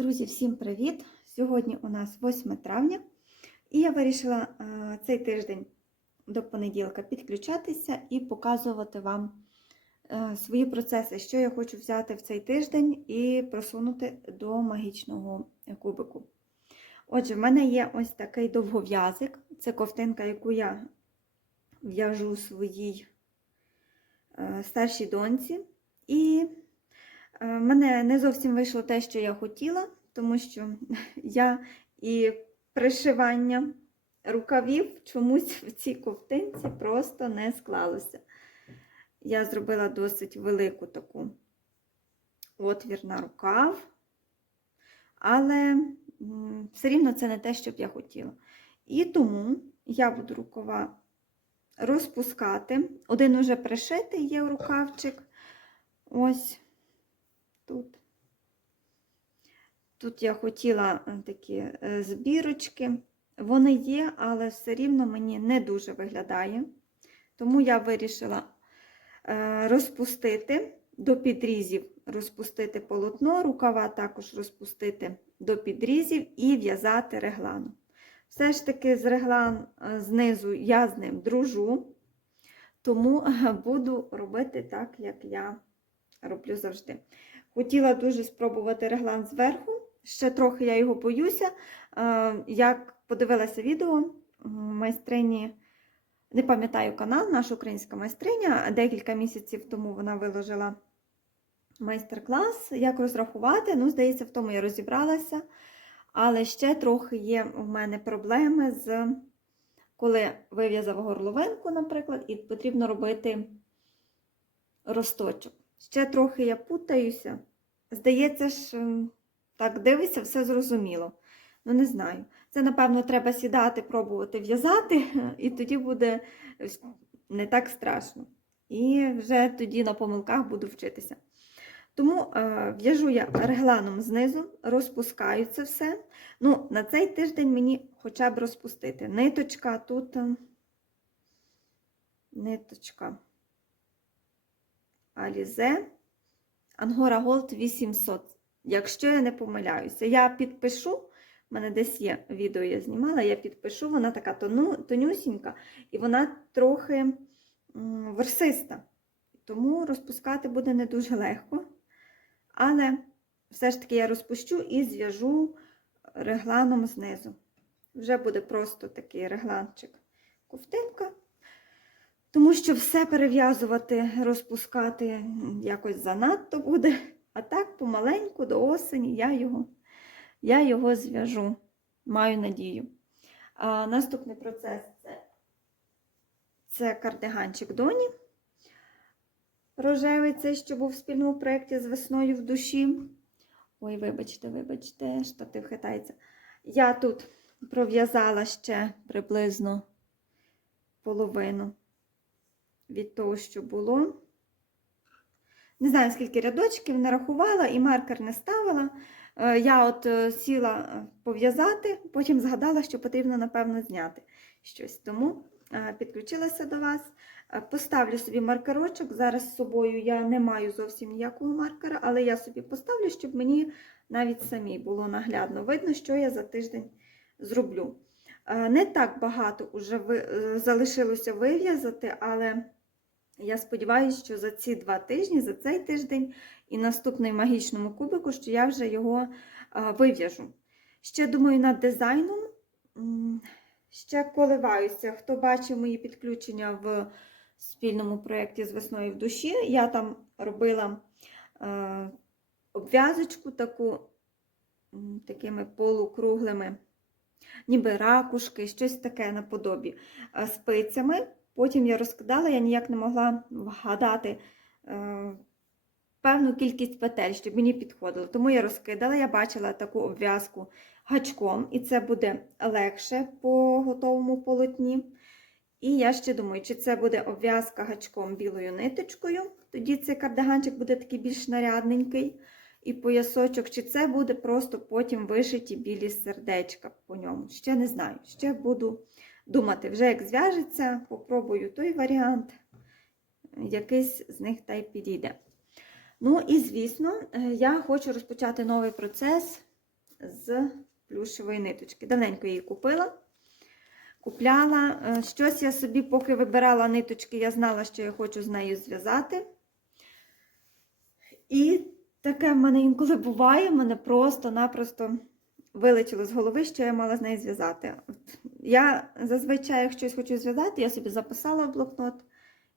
Друзі, всім привіт! Сьогодні у нас 8 травня, і я вирішила цей тиждень до понеділка підключатися і показувати вам е, свої процеси, що я хочу взяти в цей тиждень і просунути до магічного кубику. Отже, в мене є ось такий довгов'язик. Це ковтинка, яку я в'яжу своїй е, старшій доньці. І мене не зовсім вийшло те, що я хотіла, тому що я і пришивання рукавів чомусь в цій ковтинці просто не склалося. Я зробила досить велику таку отвір на рукав, але все рівно це не те, що б я хотіла. І тому я буду рукава розпускати. Один уже пришитий є рукавчик. Ось тут. Тут я хотіла такі збірочки. Вони є, але все рівно мені не дуже виглядає. Тому я вирішила розпустити до підрізів, розпустити полотно, рукава також розпустити до підрізів і в'язати регланом. Все ж таки, з реглан знизу я з ним дружу, тому буду робити так, як я роблю завжди. Хотіла дуже спробувати реглан зверху. Ще трохи я його боюся. Як подивилася відео майстрині, не пам'ятаю канал, наша українська майстриня. Декілька місяців тому вона виложила майстер-клас, як розрахувати. Ну, здається, в тому я розібралася. Але ще трохи є у мене проблеми з коли вив'язав горловинку, наприклад, і потрібно робити росточок. Ще трохи я путаюся. Здається ж, так дивиться, все зрозуміло. Ну, не знаю. Це, напевно, треба сідати, пробувати в'язати, і тоді буде не так страшно. І вже тоді на помилках буду вчитися. Тому е, в'яжу я регланом знизу, розпускаю це все. Ну, на цей тиждень мені хоча б розпустити. Ниточка тут, ниточка Alize, Angora Gold 800. Якщо я не помиляюся, я підпишу, в мене десь є відео, я знімала, я підпишу, вона така тону, тонюсінька, і вона трохи версиста. Тому розпускати буде не дуже легко. Але все ж таки я розпущу і зв'яжу регланом знизу. Вже буде просто такий регланчик ковтинка. Тому що все перев'язувати, розпускати якось занадто буде. А так, помаленьку до осені я його я його зв'яжу, маю надію. А Наступний процес це, це кардиганчик доні. Рожевий цей, що був в спільному проєкті з весною в душі. Ой, вибачте, вибачте, штатив хитається. Я тут пров'язала ще приблизно половину від того, що було. Не знаю, скільки рядочків не рахувала і маркер не ставила. Я от сіла пов'язати, потім згадала, що потрібно, напевно, зняти щось. Тому підключилася до вас. Поставлю собі маркерочок. Зараз з собою я не маю зовсім ніякого маркера, але я собі поставлю, щоб мені навіть самій було наглядно видно, що я за тиждень зроблю. Не так багато вже залишилося вив'язати, але я сподіваюся, що за ці два тижні, за цей тиждень і наступний магічному кубику, що я вже його вив'яжу. Ще думаю над дизайном. Ще коливаюся. Хто бачив мої підключення в спільному проєкті з весною в душі, я там робила е, обв'язочку таку такими полукруглими, ніби ракушки, щось таке наподобі спицями. Потім я розкидала, я ніяк не могла вгадати е, певну кількість петель, щоб мені підходило. Тому я розкидала, я бачила таку обв'язку гачком, і це буде легше по готовому полотні. І я ще думаю, чи це буде обв'язка гачком білою ниточкою, тоді цей кардиганчик буде такий більш нарядненький. І поясочок, чи це буде просто потім вишиті білі сердечка по ньому. Ще не знаю. Ще буду думати, вже як зв'яжеться, попробую той варіант, якийсь з них та й підійде. Ну і, звісно, я хочу розпочати новий процес з плюшевої ниточки. Давненько її купила. Купляла. Е, Щось я собі, поки вибирала ниточки, я знала, що я хочу з нею зв'язати. І таке в мене інколи буває, мене просто-напросто вилетіло з голови, що я мала з нею зв'язати. Я зазвичай, як щось хочу зв'язати, я собі записала в блокнот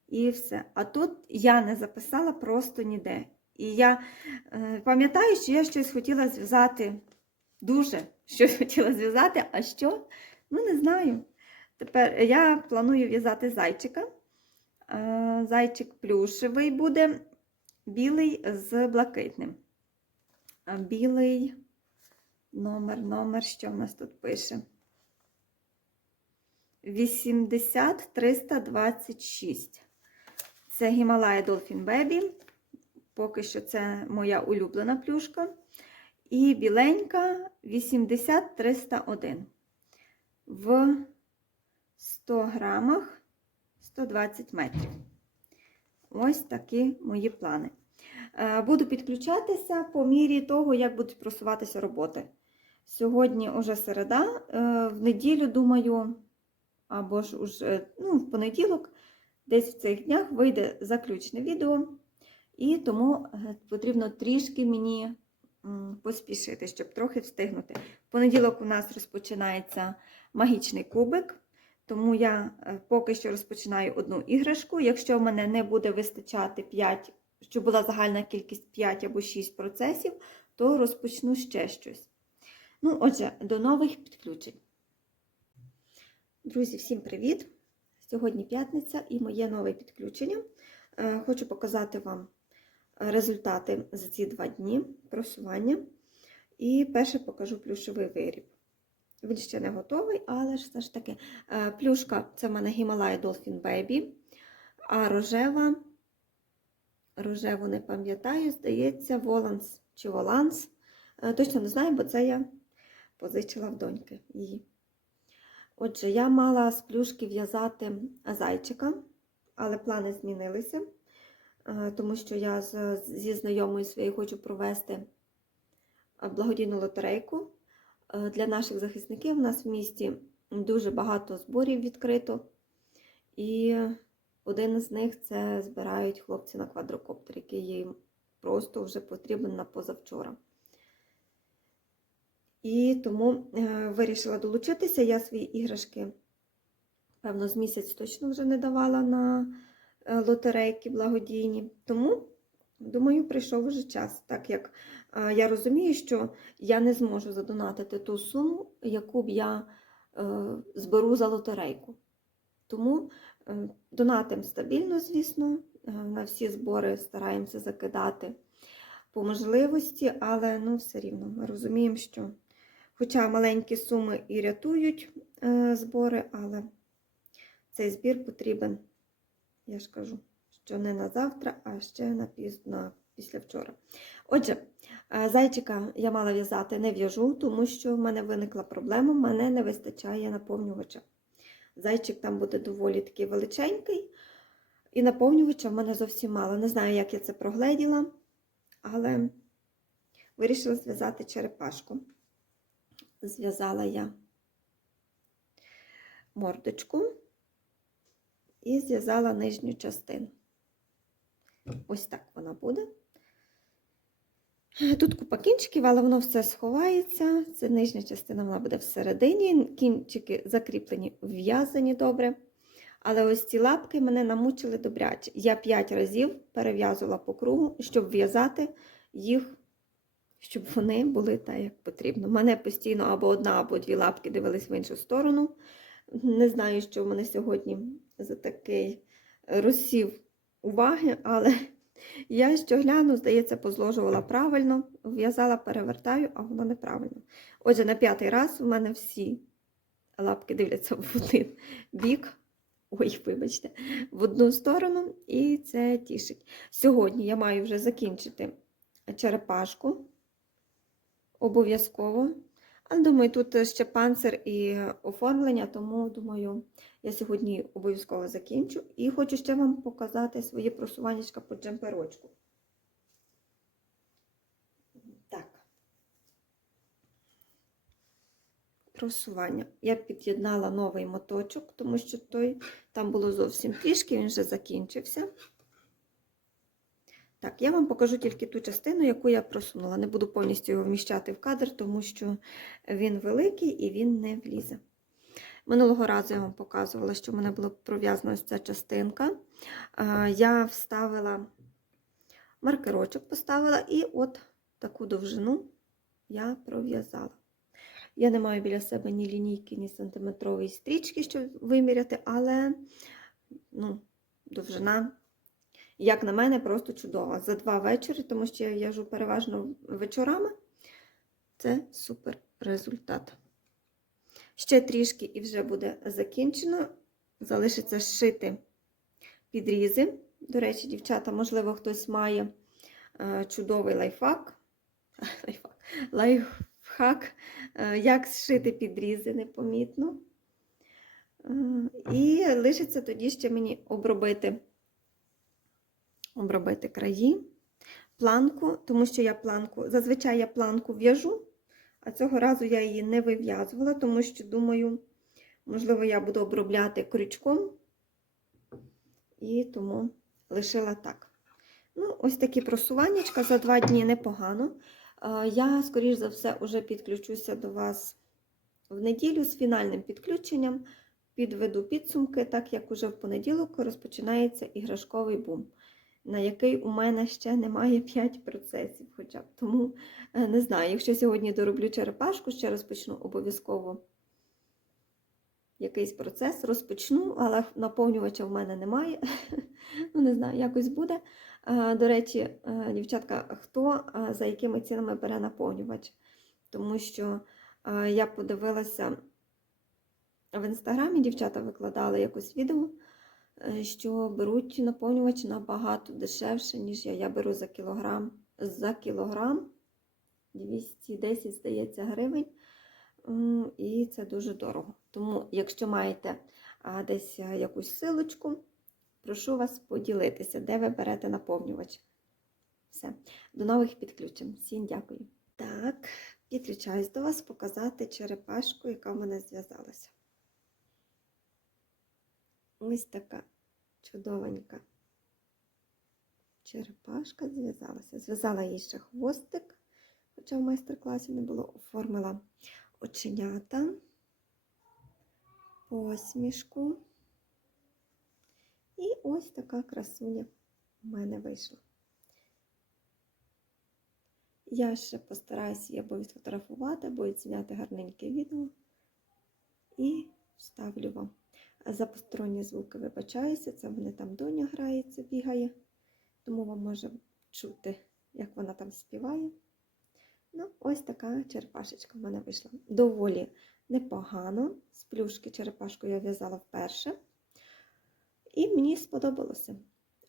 і все. А тут я не записала просто ніде. І я е, пам'ятаю, що я щось хотіла зв'язати дуже щось хотіла зв'язати, а що? Ну, не знаю. Тепер я планую в'язати зайчика. Е, Зайчик плюшевий буде, білий з блакитним. Білий номер, номер, що в нас тут пише? 80 326. Це Himalaya Dolphin Baby. Поки що це моя улюблена плюшка. І біленька 80 301. В 100 грамах 120 метрів. Ось такі мої плани. Е, Буду підключатися по мірі того, як будуть просуватися роботи. Сьогодні уже середа, е, в неділю, думаю, або ж уже, ну, в понеділок, десь в цих днях вийде заключне відео, і тому е, потрібно трішки мені поспішити, щоб трохи встигнути. В понеділок у нас розпочинається магічний кубик, тому я е, поки що розпочинаю одну іграшку. Якщо в мене не буде вистачати 5, щоб була загальна кількість 5 або 6 процесів, то розпочну ще щось. Ну, отже, до нових підключень. Друзі, всім привіт! Сьогодні п'ятниця і моє нове підключення. Е, Хочу показати вам результати за ці два дні просування. І перше покажу плюшовий виріб. Він ще не готовий, але ж все ж таки. Е, Плюшка це в мене Himalaya Dolphin Baby, а рожева, рожеву не пам'ятаю, здається, Воланс чи Воланс. Е, Точно не знаю, бо це я позичила в доньки її. Отже, я мала з плюшки в'язати зайчика, але плани змінилися, е, тому що я зі знайомою своєю хочу провести е, благодійну лотерейку е, для наших захисників. У нас в місті дуже багато зборів відкрито, і один з них це збирають хлопці на квадрокоптер, який їм просто вже потрібен на позавчора. І тому е, вирішила долучитися. Я свої іграшки, певно, з місяць точно вже не давала на е, лотерейки благодійні. Тому, думаю, прийшов вже час, так як е, я розумію, що я не зможу задонатити ту суму, яку б я зберу за лотерейку. Тому донатимо стабільно, звісно, на всі збори стараємося закидати по можливості, але ну, все рівно ми розуміємо, що Хоча маленькі суми і рятують е, збори, але цей збір потрібен, я ж кажу, що не на завтра, а ще на, на після вчора. Отже, е, зайчика я мала в'язати, не в'яжу, тому що в мене виникла проблема, мене не вистачає наповнювача. Зайчик там буде доволі такий величенький, і наповнювача в мене зовсім мало. Не знаю, як я це прогледіла, але вирішила зв'язати черепашку зв'язала я мордочку і зв'язала нижню частину. Ось так вона буде. Тут купа кінчиків, але воно все сховається. Це нижня частина вона буде всередині. Кінчики закріплені, в'язані добре. Але ось ці лапки мене намучили добряче. Я 5 разів перев'язувала по кругу, щоб в'язати їх щоб вони були так, як потрібно. Мене постійно або одна, або дві лапки дивились в іншу сторону. Не знаю, що в мене сьогодні за такий розсів уваги, але я що гляну, здається, позложувала правильно, в'язала, перевертаю, а воно неправильно. Отже, на п'ятий раз у мене всі лапки дивляться в один бік. Ой, вибачте, в одну сторону, і це тішить. Сьогодні я маю вже закінчити черепашку обов'язково. Але думаю, тут ще панцир і оформлення, тому думаю, я сьогодні обов'язково закінчу. І хочу ще вам показати свої просування по джемперочку. Так. просування. Я під'єднала новий моточок, тому що той там було зовсім трішки, він вже закінчився. Так, я вам покажу тільки ту частину, яку я просунула. Не буду повністю його вміщати в кадр, тому що він великий і він не влізе. Минулого разу я вам показувала, що в мене була пров'язана ця частинка. Я вставила маркерочок, поставила, і от таку довжину я пров'язала. Я не маю біля себе ні лінійки, ні сантиметрової стрічки, щоб виміряти, але ну, довжина, як на мене, просто чудова. За два вечори, тому що я в'яжу переважно вечорами. Це супер результат. Ще трішки і вже буде закінчено. Залишиться зшити підрізи. До речі, дівчата, можливо, хтось має е, чудовий лайфхак. Лайфхак. Лайфхак, е, як зшити підрізи непомітно. Е, І лишиться тоді ще мені обробити, обробити краї, планку, тому що я планку, зазвичай я планку в'яжу, а цього разу я її не вив'язувала, тому що, думаю, можливо, я буду обробляти крючком, і тому лишила так. Ну, ось такі просуваннячка за два дні непогано. Я, скоріш за все, вже підключуся до вас в неділю з фінальним підключенням. Підведу підсумки, так як уже в понеділок розпочинається іграшковий бум, на який у мене ще немає 5 процесів. Хоча б. Тому е, не знаю, якщо сьогодні дороблю черепашку, ще розпочну обов'язково якийсь процес, розпочну, але наповнювача в мене немає. ну, не знаю, якось буде. Е, До речі, е, дівчатка, хто за якими цінами бере наповнювач? Тому що я подивилася в інстаграмі, дівчата викладали якось відео, що беруть наповнювач набагато дешевше, ніж я. Я беру за кілограм. За кілограм 210, здається, гривень. І це дуже дорого. Тому, якщо маєте десь е, якусь силочку, прошу вас поділитися, де ви берете наповнювач. Все, до нових підключень. Всім дякую. Так, підключаюсь до вас показати черепашку, яка в мене зв'язалася. Ось така чудовенька черепашка зв'язалася. Зв'язала їй ще хвостик, хоча в майстер-класі не було, оформила оченята, посмішку. І ось така красуня в мене вийшла. Я ще постараюся або відфотографувати, або відзняти гарненьке відео і вставлю вам. За посторонні звуки вибачаюся, це в мене там доня грається, бігає, тому вам може чути, як вона там співає. Ну, ось така черепашечка в мене вийшла. Доволі непогано. З плюшки черепашку я в'язала вперше. І мені сподобалося.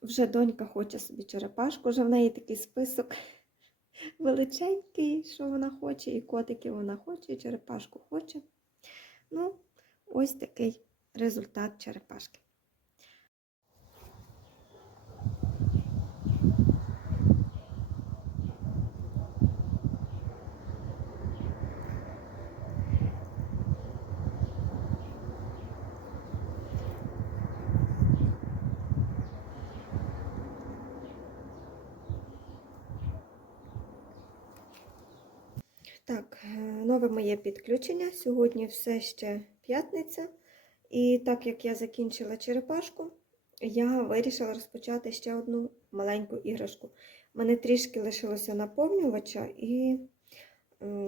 Вже донька хоче собі черепашку, вже в неї такий список величенький, що вона хоче, і котики вона хоче, і черепашку хоче. Ну, ось такий результат черепашки. Так, е, нове моє підключення. Сьогодні все ще п'ятниця. І так як я закінчила черепашку, я вирішила розпочати ще одну маленьку іграшку. У мене трішки лишилося наповнювача, і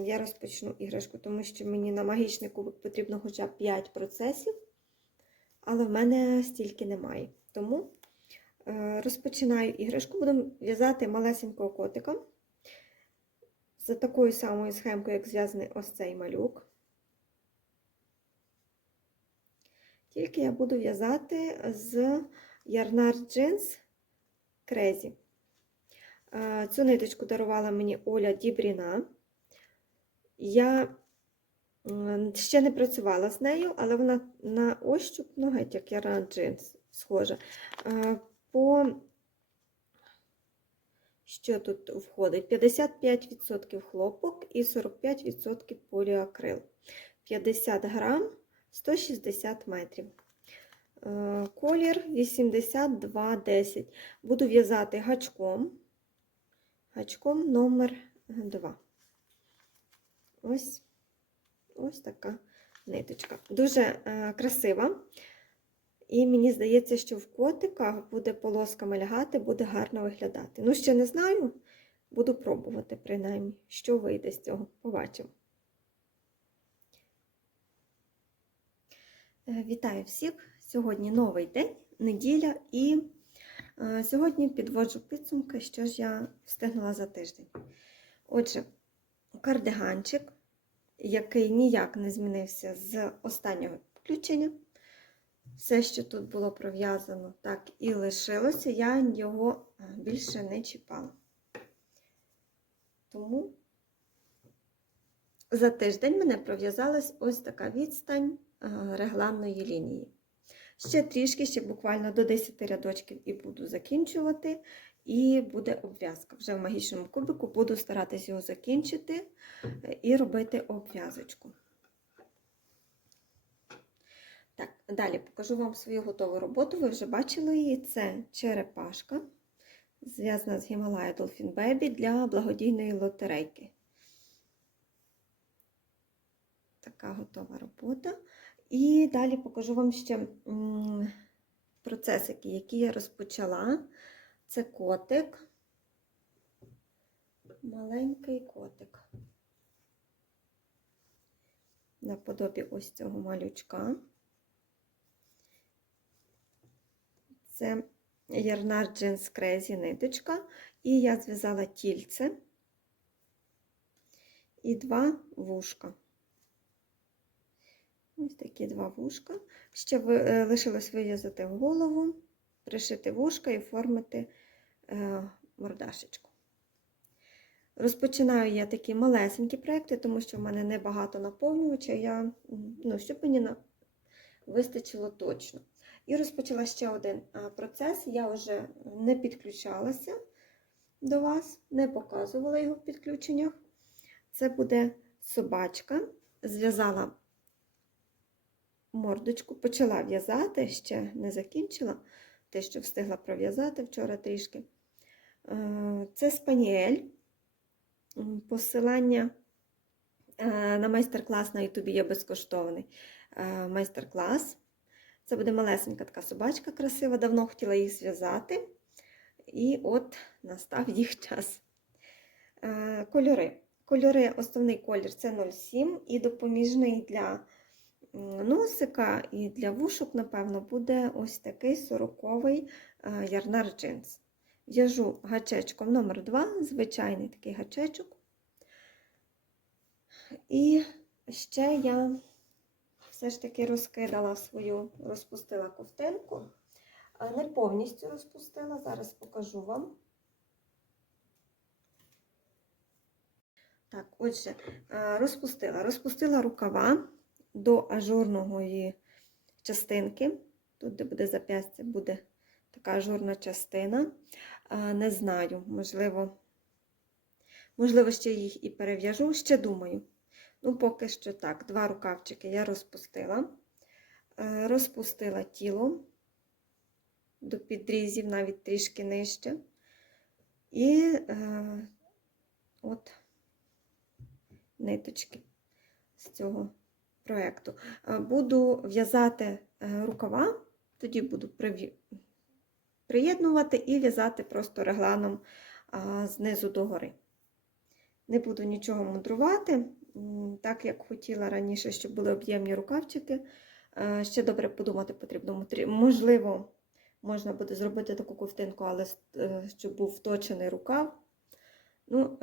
я розпочну іграшку, тому що мені на магічний кубик потрібно хоча б 5 процесів, але в мене стільки немає. Тому е, розпочинаю іграшку, буду в'язати малесенького котика. За такою самою схемкою, як зв'язаний ось цей малюк. Тільки я буду в'язати з Ярнар Jeans Crazy. Е, Цю ниточку дарувала мені Оля Дібріна. Я ще не працювала з нею, але вона на ощуп, ну, геть, як Ярнар Jeans схожа. Е, По що тут входить? 55% хлопок і 45% поліакрил. 50 грам 160 метрів. Е, Колір 8210. Буду в'язати гачком. Гачком номер 2. Ось, ось така ниточка. Дуже е, красива. І мені здається, що в котиках буде полосками лягати, буде гарно виглядати. Ну, ще не знаю, буду пробувати, принаймні, що вийде з цього. Побачимо. Вітаю всіх! Сьогодні новий день, неділя, і е, сьогодні підводжу підсумки, що ж я встигнула за тиждень. Отже, кардиганчик, який ніяк не змінився з останнього включення. Все, що тут було пров'язано, так і лишилося, я його е, більше не чіпала. Тому за тиждень мене пров'язалась ось така відстань е, регланної лінії. Ще трішки, ще буквально до 10 рядочків і буду закінчувати, і буде обв'язка. Вже в магічному кубику буду старатись його закінчити е, і робити обв'язочку. Так, далі покажу вам свою готову роботу. Ви вже бачили її. Це черепашка, зв'язана з Himalaya Dolphin Baby для благодійної лотерейки. Така готова робота. І далі покажу вам ще процесики, які я розпочала. Це котик, маленький котик. Наподобі ось цього малючка. Це Ярнар Джинс Крезі ниточка. І я зв'язала тільце і два вушка. Ось такі два вушка. Ще е, лишилось вив'язати голову, пришити вушка і оформити е, мордашечку. Розпочинаю я такі малесенькі проекти, тому що в мене небагато наповнювача, я, ну, щоб мені вистачило точно. І розпочала ще один процес. Я вже не підключалася до вас, не показувала його в підключеннях. Це буде собачка. Зв'язала мордочку, почала в'язати, ще не закінчила, те, що встигла пров'язати вчора трішки. Е, Це спаніель. Посилання е, на майстер-клас на Ютубі є безкоштовний е, майстер-клас. Це буде малесенька така собачка красива, давно хотіла їх зв'язати. І от настав їх час. Кольори. Кольори, основний колір це 07 і допоміжний для носика і для вушок, напевно, буде ось такий 40-й е, ярнар джинс. В'яжу гачечком номер 2 звичайний такий гачечок. І ще я все ж таки розкидала свою, розпустила ковтинку. Не повністю розпустила, зараз покажу вам. Так, отже, е, розпустила. Розпустила рукава до ажурної частинки. Тут, де буде зап'ястя, буде така ажурна частина. Не знаю, можливо, можливо, ще їх і перев'яжу, ще думаю. Ну, поки що так, два рукавчики я розпустила. Розпустила тіло до підрізів, навіть трішки нижче. І е, от ниточки з цього проєкту. Е, Буду в'язати е, рукава, тоді буду приєднувати і в'язати просто регланом знизу догори. Не буду нічого мудрувати, так як хотіла раніше, щоб були об'ємні рукавчики. Е, Ще добре подумати потрібно. Можливо, можна буде зробити таку ковтинку, але щоб був вточений рукав. Ну,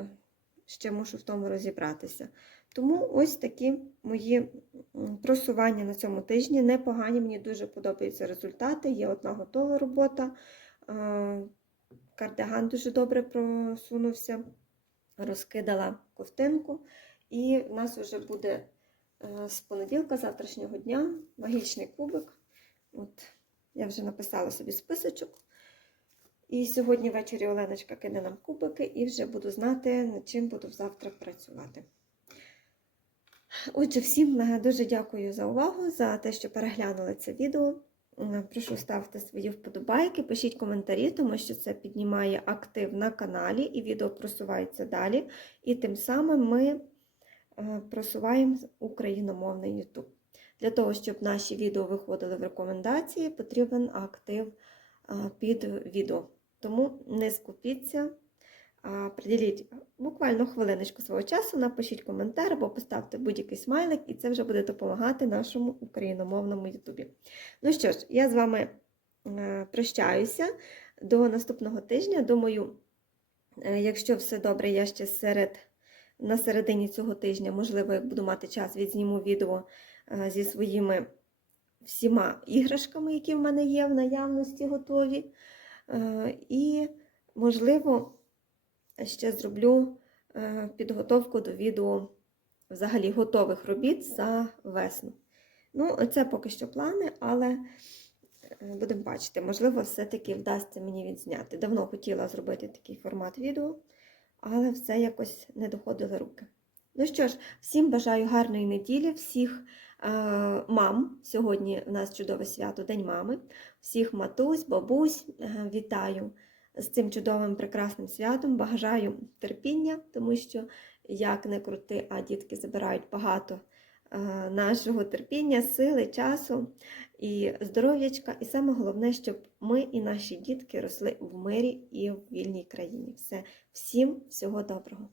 ще мушу в тому розібратися. Тому ось такі мої просування на цьому тижні. Непогані, мені дуже подобаються результати. Є одна готова робота. Кардиган дуже добре просунувся розкидала ковтинку, і в нас вже буде е, з понеділка, завтрашнього дня, магічний кубик. От, я вже написала собі списочок. І сьогодні ввечері Оленочка кине нам кубики, і вже буду знати, над чим буду завтра працювати. Отже, всім е, дуже дякую за увагу, за те, що переглянули це відео. Е, Прошу ставте свої вподобайки, пишіть коментарі, тому що це піднімає актив на каналі і відео просувається далі. І тим самим ми е, просуваємо україномовний YouTube. Для того, щоб наші відео виходили в рекомендації, потрібен актив під відео. Тому не скупіться, приділіть буквально хвилиночку свого часу, напишіть коментар або поставте будь-який смайлик, і це вже буде допомагати нашому україномовному Ютубі. Ну що ж, я з вами е, прощаюся до наступного тижня. Думаю, е, якщо все добре, я ще серед, на середині цього тижня, можливо, як буду мати час, відзніму відео е, зі своїми всіма іграшками, які в мене є в наявності готові. Е, І, можливо, ще зроблю е, підготовку до відео взагалі готових робіт за весну. Ну, це поки що плани, але е, будемо бачити, можливо, все-таки вдасться мені відзняти. Давно хотіла зробити такий формат відео, але все якось не доходили руки. Ну що ж, всім бажаю гарної неділі, всіх мам. Сьогодні у нас чудове свято День мами. Всіх матусь, бабусь е, вітаю з цим чудовим прекрасним святом. Бажаю терпіння, тому що як не крути, а дітки забирають багато е, нашого терпіння, сили, часу і здоров'ячка. І саме головне, щоб ми і наші дітки росли в мирі і в вільній країні. Все, всім всього доброго.